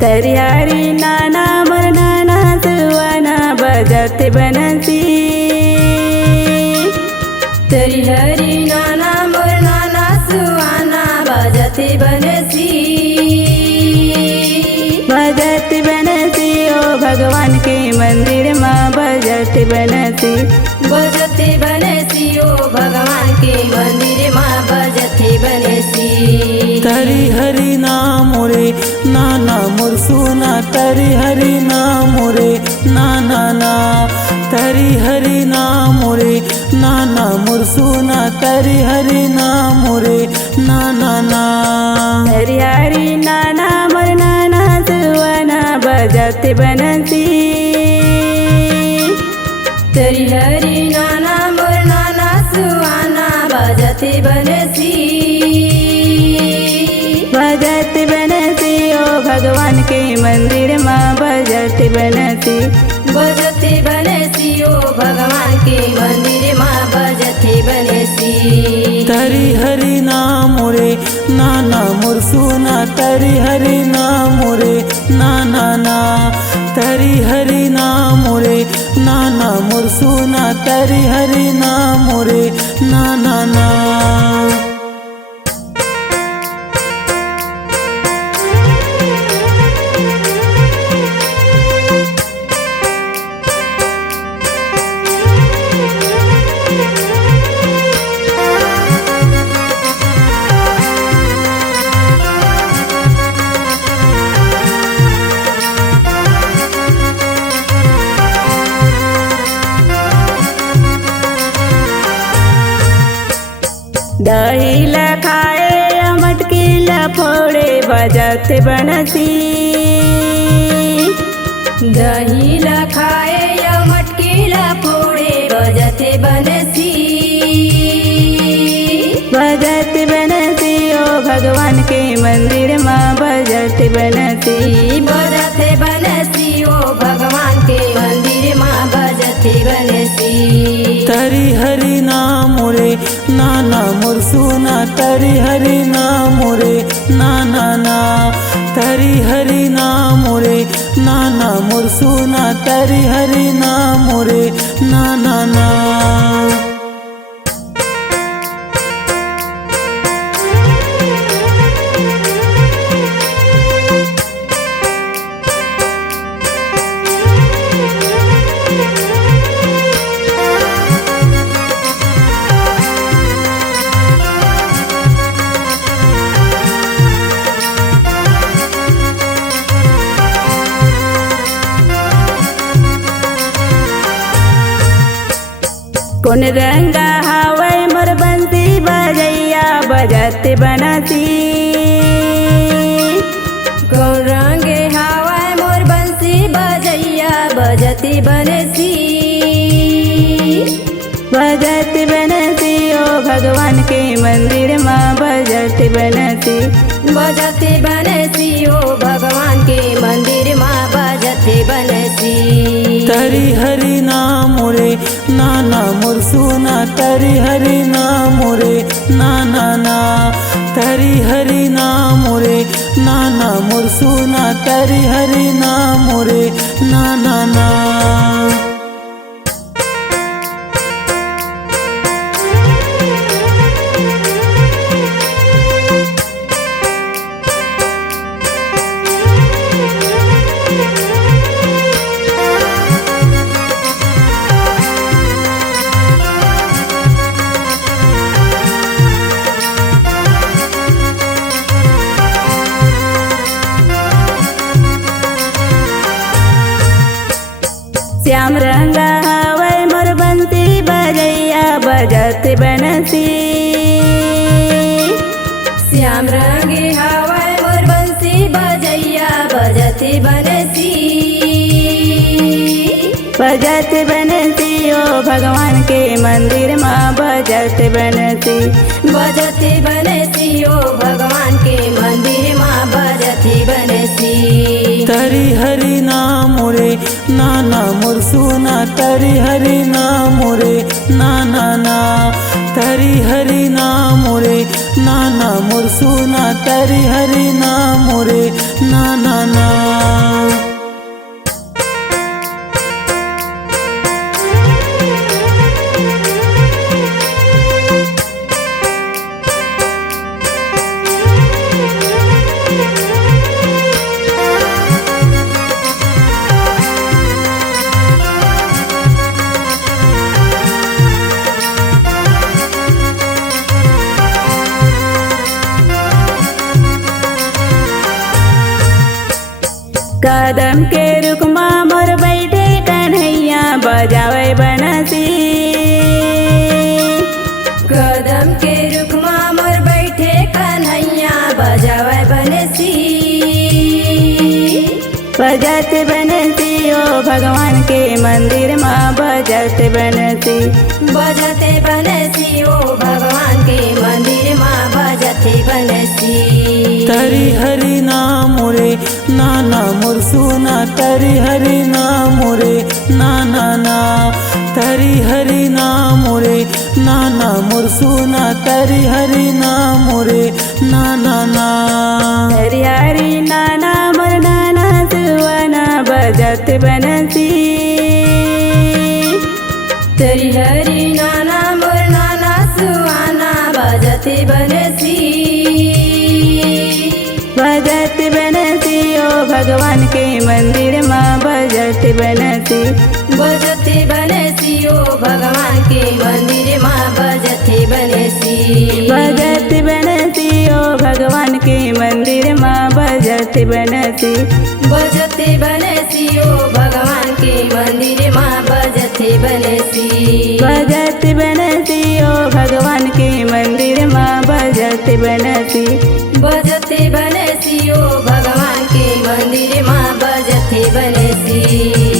तरियारी नाना मोर नाना सुवाना बजते बनसी। तरिहरी नाना मोर नाना सुवाना बजते बनसी। बजते बनसी ओ भगवान के मंदिर माँ बजते बनसी। बजते बनसी ओ भगवान के मंदिर माँ बजते बनसी। तरिहरी नाम रे नाना मोर सुना तरिहरी नाम रे नाना ना। तरिहरी नाम रे नाना मोर सुना तरिहरी नाम रे नाना ना। तरियारी नाना मोर नाना सुवाना बजते बनसी। तरिहरी नाना मोर नाना सुवाना बजते बनसी। बजते बनसी ओ भगवान के मंदिर माँ बजते बनसी। बजते बनसी ओ भगवान के मंदिर माँ बजते बनसी। तरिहरी नाम रे नाना मोर सुना तरिहरी नाम रे नाना ना। तरिहरी नाम रे नाना मोर सुना तरिहरी नाम रे नाना ना। दही खाए मटकी फोड़े बजते बनसी। दही खाए या मटकी फोड़े बजते बनसी। बजते बनसी ओ भगवान के मंदिर माँ बजते बनसी। बजते बनसी ओ भगवान के मंदिर माँ बजते बनसी। तरिहरी नाम रे नाना मोर सुना तरिहरी नाम रे नाना ना। तरिहरी नाम रे नाना मोर सुना तरिहरी नाम रे नाना ना। कौन रंगा हवै मोर बंसी बजैया बजते बनसी। कौन रंग हवा मोर बंसी बजैया बजते बनसी। बजते बनसी ओ भगवान के मंदिर माँ बजते बनसी। बजते बनसी ओ भगवान के मंदिर माँ बजते बनसी। तरिहरी नाम रे नाना मोर सुना तरिहरी नाम रे नाना ना। तरिहरी नाम रे नाना मोर सुना तरिहरी नाम रे नाना ना। श्याम रंगा हवै मोर बंसी बजैया बजते बनसी। श्याम रंग हवा मोर बंसी बजैया बजते बनसी। बजते बनसी ओ भगवान के मंदिर माँ बजते बनसी। बजते बनसी ओ भगवान के मंदिर माँ बजते बनसी। तरिहरी नाम रे नाना मोर सुना तरिहरी नाम रे नाना ना। तरिहरी नाम रे नाना मोर सुना तरिहरी नाम रे नाना ना। कदम के रुकमा मोर बैठे कन्हैया बजावे बनसी। कदम के रुखमा मोर बैठे कन्हैया बजावे बनसी। बजत बनसी ओ भगवान के मंदिर माँ बजत बनसी। बजते बनसी ओ भगवान के मंदिर माँ बजते बनसी। तरी हरि नाम रे नाना मोर सुना तरी हरि नाम रे ना तरी हरि नाम रे नाना मोर सुना तरी हरि नाम रे ना हरि हरि नाना मोर नाना सुवना बजत बनसी। तरी हरि नाना मोर नाना सुहाना बजते बनसी। बजत बनसी ओ भगवान के मंदिर माँ बजत बनसी। बजते बनसी ओ भगवान के मंदिर माँ बजते बनसी। बजत बनसी ओ भगवान के मंदिर माँ बजत बनसी। बजते बनसी ओ भगवान के मंदिर माँ बजते बनसी। बजत बनसी ओ भगवान के मंदिर माँ बजत बनसी। बजते बनसी ओ भगवान के मंदिर माँ बजते बनसी।